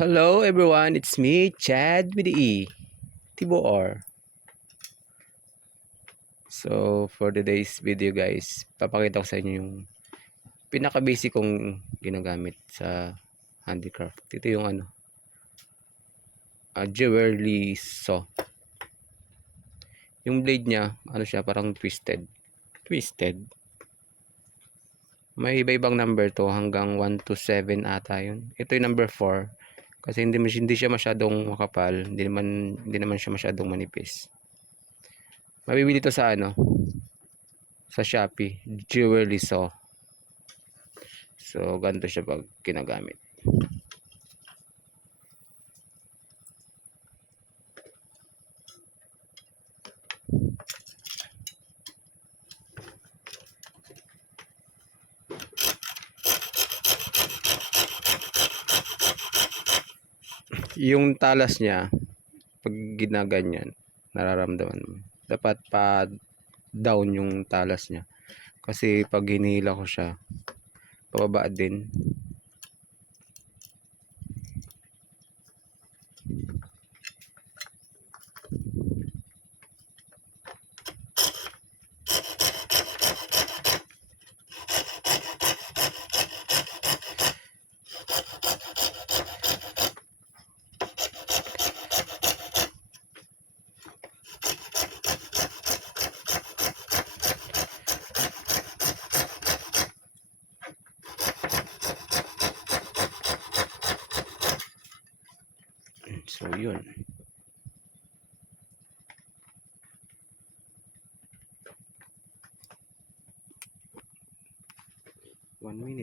Hello everyone, it's me, Chad with the E, Tibor. So, for today's video guys, papakita ko sa inyo yung pinaka-basic kong ginagamit sa handicraft. Ito yung jewelry saw. Yung blade niya, siya, parang twisted. May iba-ibang number to, hanggang 1 to 7 ata yun. Ito yung number 4. Kasi hindi siya masyadong makapal, hindi naman siya masyadong manipis. Mabibili to sa sa Shopee, jewelry saw. So ganito siya pag ginagamit. Yung talas niya, pag ginaganyan, nararamdaman mo. Dapat pa down yung talas niya. Kasi pag hinihila ko siya, pababa din. So yun. 1 minute.